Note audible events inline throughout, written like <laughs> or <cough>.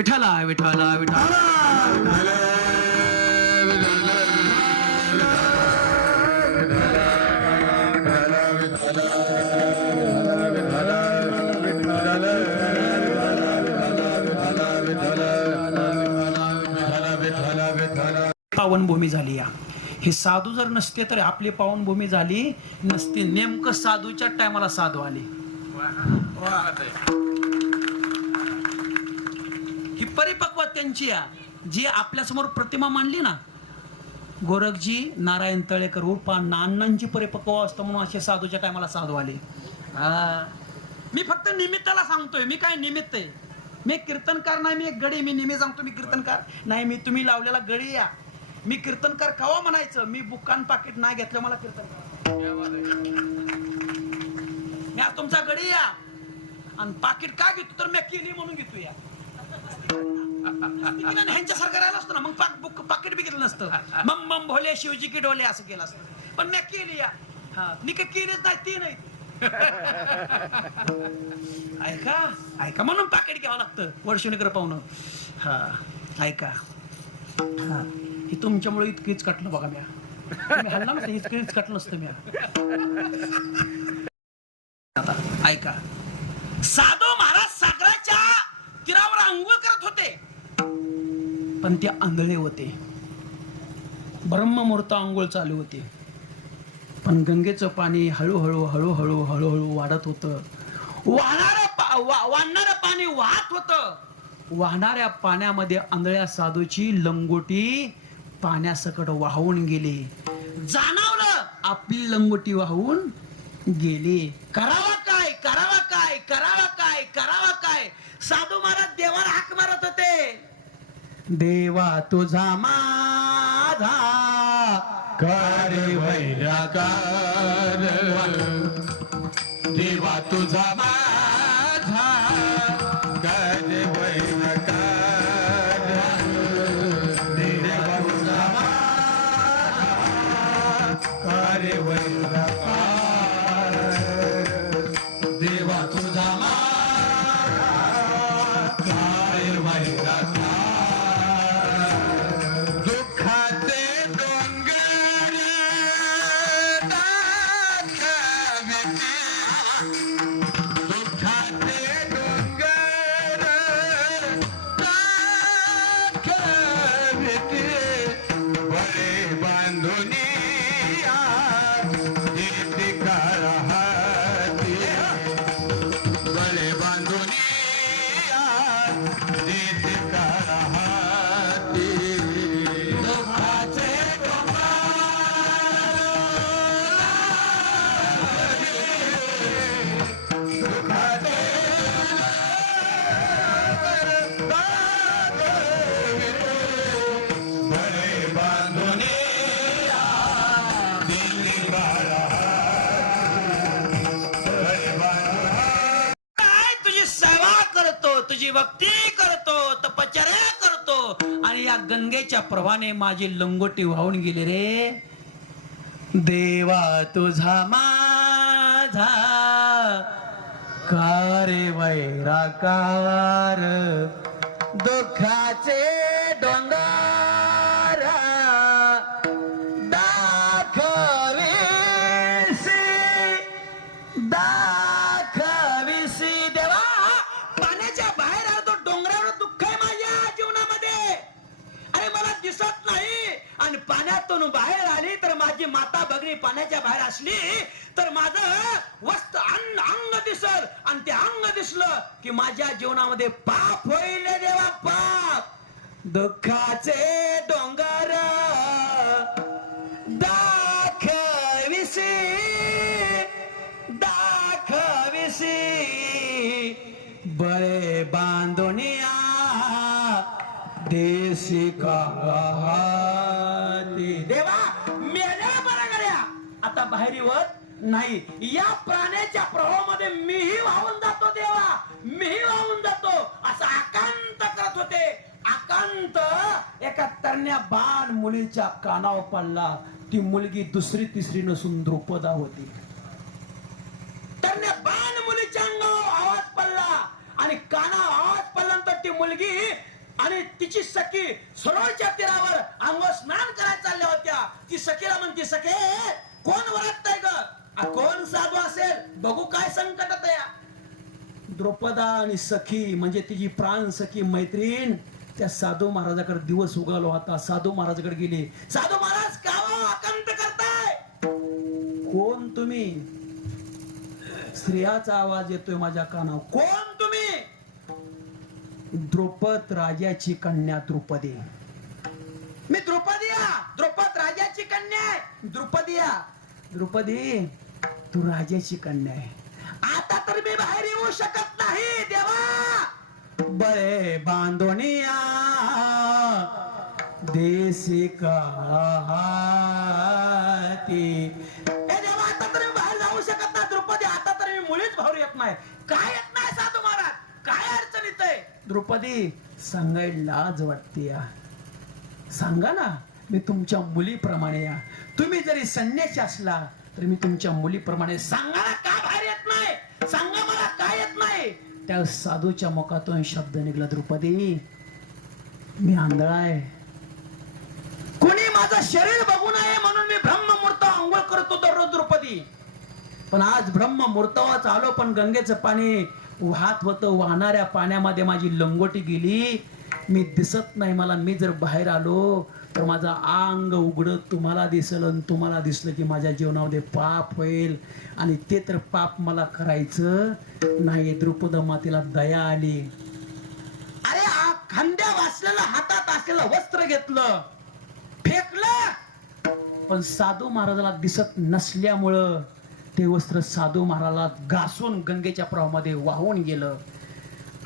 विठाला विठाला विठाला पावनभूमी झाली या. हे साधू जर नसते तर आपली पावनभूमी झाली नसती. नेमकं साधूच्या टायमाला साधू आले. ही परिपक्व त्यांची आहे जी आपल्यासमोर प्रतिमा मांडली ना गोरखजी नारायण तळेकर उर्फा नानांची परिपक्व असतं म्हणून असे साधूच्या टायमाला साधू आले. मी फक्त निमित्ताला सांगतोय मी काय निमित्त आहे? मी कीर्तनकार नाही मी एक गडी मी नेहमी सांगतो मी कीर्तनकार नाही मी तुम्ही लावलेला गडी या. मी कीर्तनकार कवा म्हणायचं? मी बुकान पाकिट नाही घेतलं मला कीर्तनकार. मी आज तुमचा गडी या. आणि पाकिट का घेतो? तर मी केली म्हणून घेतो या. ह्यांच्यासारखं राहिलं असतं ना मग पाक बुक पाकिट बी घेतलं नसतं. मग मम भोले शिवजी की डोले असं केलं असतं. पण मी केली या. हा मी काय केलीच नाही ती नाही. <laughs> ऐका ऐका म्हणून पाकिट घ्यावं लागतं वर्षुणीकर पाहुणं हा ऐका. हा हे तुमच्यामुळे इतकीच कटलं बघा म्या. तुम्ही हल्ला नसतं इतकीच कटलं असतं म्या. आता ऐका. साधू पण ते आंधळे होते. ब्रह्ममुहूर्त आंघोळ चालू होते. पण गंगेचं पाणी हळूहळू हळूहळू हळूहळू वाढत होतं. वाहणारं पा- वा- वाढणारं पाणी वाहत होतं. वाहणाऱ्या पाण्यामध्ये आंधळ्या साधूची लंगोटी पाण्यासकट वाहून गेली. जाणवलं आपली लंगोटी वाहून गेली. करावा काय करावा काय करावा काय करावा काय? साधू महाराज देवाला हाक मारत होते. देवा तुझा माझा कार्य वैराकार देवा तुझा माझा गंगेच्या प्रवाने माझी लंगोटी वाहून गेली रे. देवा तुझा माझा कारे वैराकार दुःखाचे डोंगर पाण्यातून बाहेर आली तर माझी माता भगनी पाण्याच्या बाहेर असली तर माझं वस्त अन्न अंग दिसल. आणि ते अंग दिसलं की माझ्या जीवनामध्ये पाप होईल देवा पाप. दुःखाचे डोंगर दाखविसी दाखविसी. बरे बांधुनिया देशी काहाती आता नाही. या प्राण्याच्या प्रवाहामध्ये मीही वाहून जातो देवा. मीही वाहून जातो. असं आकांत करत होते. आकांत एका तरण्या बाण मुलीच्या कानावर पडला. ती मुलगी दुसरी तिसरी नसून द्रुपदा होती. तरण्या बाण मुलीच्या अंगावर आवाज पडला. आणि काना आवाज पडल्यानंतर ती मुलगी आणि तिची सखी सरोवरच्या तीरावर अंग स्नान करायला चालल्या होत्या. ती सखीला म्हणते सखे कोण वरात ग आ, कोण साधू असेल बघू काय संकटात या? द्रौपदा आणि सखी म्हणजे तिची प्राण सखी मैत्रीण त्या साधू महाराजाकडे दिवस उगालो होता साधू महाराजाकडे गेले. साधू महाराज का करताय! कोण तुम्ही? स्त्रियाचा आवाज येतोय माझ्या कानावर. कोण तुम्ही? द्रौपद राजाची कन्या द्रुपदी. मी द्रुपदिया द्रुपद राजाची कन्या आहे! द्रुपदिया द्रुपदी तू राजाची कन्या आहे. आता तर मी बाहेर येऊ शकत नाही देवा! बळे बांधोनिया देसी काती ए देवा आता तर मी बाहेर जाऊ शकत नाही द्रुपदी आता तर मी मुळीच बाहेर येत नाही. काय येत नाही साधू महाराज? काय अडचण आहे द्रुपदी सांगायला लाज वाटते या. सांगा ना मी तुमच्या मुलीप्रमाणे या. तुम्ही जरी संन्यासी असला तरी मी तुमच्या मुलीप्रमाणे सांगा ना का बाहेर येत नाही सांगा मला काय येत नाही त्या साधूच्या मुखातून शब्द निघला द्रुपदी मी आंधळा आहे. कोणी माझं शरीर बघू नये म्हणून मी ब्रह्ममुहूर्त आंघोळ करतो दररोज द्रुपदी. पण आज ब्रह्ममुहूर्तावाच आलो पण गंगेचं पाणी वाहत होतं वाहणाऱ्या पाण्यामध्ये माझी लंगोटी गेली. मी दिसत नाही मला मी जर बाहेर आलो तर माझं अंग उघडत तुम्हाला दिसलं आणि तुम्हाला दिसलं की माझ्या जीवनामध्ये पाप होईल. आणि ते तर पाप मला करायचं नाही द्रुपद मातेला दया आली. अरे खांद्या वाचलेलं हातात असलेलं वस्त्र घेतलं. फेकलं. पण साधू महाराजाला दिसत नसल्यामुळं ते वस्त्र साधू महाराजाला घासून गंगेच्या प्रवाहामध्ये वाहून गेलं.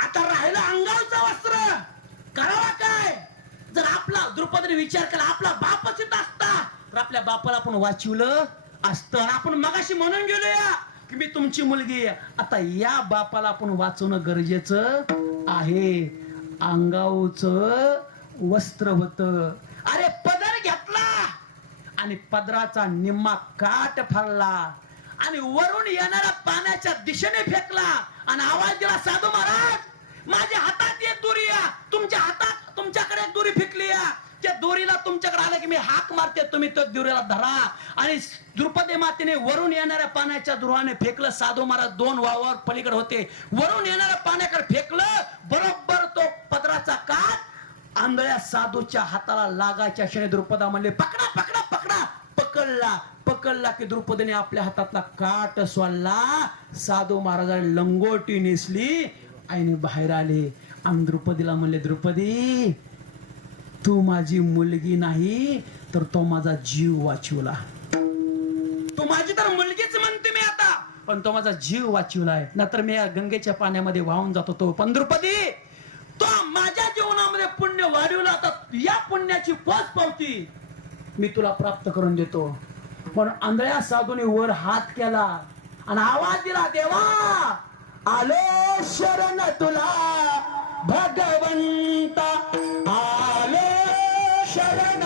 आता राहिलं अंगावचं वस्त्र. करावा काय? जर आपला द्रुपदने विचार केला आपला बापच येत असता तर आपल्या बापाला आपण वाचवलं असतं. आपण मगाशी म्हणून गेलोया की मी तुमची मुलगी आहे. आता या बापाला आपण वाचवणं गरजेचं आहे. अंगावच वस्त्र होत. अरे पदर घेतला आणि पदराचा निम्मा काट फाडला आणि वरून येणाऱ्या पाण्याच्या दिशेने फेकला आणि आवाज दिला साधू महाराज माझ्या हातात येत दोरी तुमच्या हातात तुमच्याकडे एक दोरी फेकली या त्या दोरीला तुमच्याकडे आलं की मी हाक मारते तुम्ही त्या दोरीला धरा. आणि द्रुपदी मातेने वरून येणाऱ्या पाण्याच्या दुराने फेकलं साधू महाराज दोन वावर पलीकडे होते. वरून येणाऱ्या पाण्याकडे फेकलं बरोबर तो पदराचा काट आंधळ्या साधूच्या हाताला लागायच्या क्षणी द्रुपदा म्हणले पकडा पकडा पकडा. पकडला पकडला की द्रुपदीने आपल्या हातातला काट सोडला. साधू महाराजांनी लंगोटी नेसली आईने बाहेर आले. आणि द्रुपदीला म्हणले द्रुपदी तू माझी मुलगी नाही तर तो माझा जीव वाचवला. तू माझी तर मुलगीच म्हणते मी आता. पण तो माझा जीव वाचवलाय नाहीतर मी या गंगेच्या पाण्यामध्ये वाहून जातो तो. पण द्रुपदी तो माझ्या जीवनामध्ये पुण्य वाढवला तर या पुण्याची पोच पावती मी तुला प्राप्त करून देतो. पण आंधळ्या साधूने वर हात केला आणि आवाज दिला देवा आलो शरण तुला भगवंता आलो शरण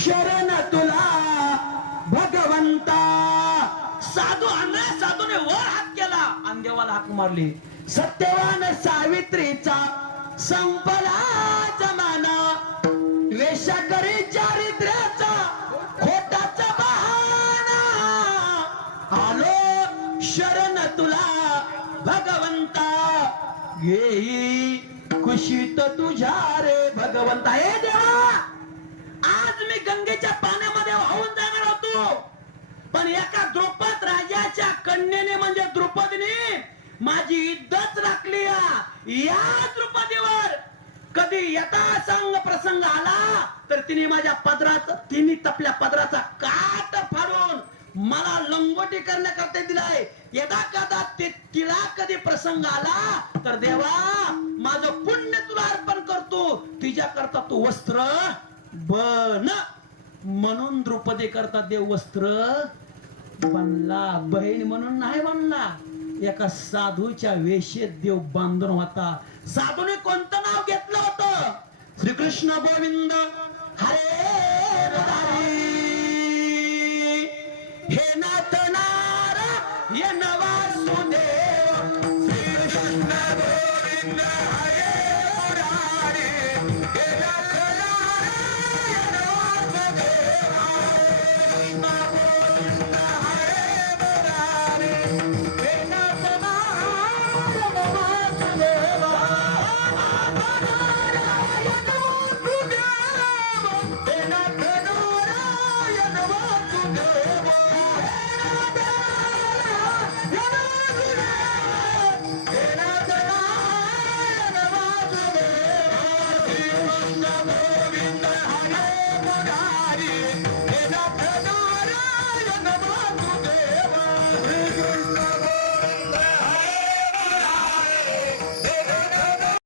शरण तुला भगवंता. साधू आणला साधूने वर हात केला. आणि देवाला हाक मारली. सत्यवान सावित्रीचा संपला जमाना. वेशाकरी चारित्र्याचा खोटाचा बहाना. आलो शरण तुला भगवंता. घेई कुशीत तुझ्या रे भगवंता. हे देवा! गंगेच्या पाण्यामध्ये वाहून जाणार होतो. पण एका द्रुपद राजाच्या कन्येने म्हणजे द्रुपदीने माझी इज्जत राखली या द्रुपदीवर. कधी यथा यथासंग प्रसंग आला तर तिने माझ्या पदराचा तिने तपल्या पदराचा काट फाडून मला लंगोटी करण्याकरता दिलाय. यदा कदा ते तिला कधी प्रसंग आला तर देवा माझं पुण्य तुला अर्पण करतो. तिच्याकरता तू वस्त्र बन. म्हणून द्रौपदी करता देव वस्त्र. बनला बहीण म्हणून नाही बनला. एका साधूच्या वेशेत देव बांधून होता. साधूने कोणतं नाव घेतलं होतं? श्रीकृष्ण गोविंद. हरे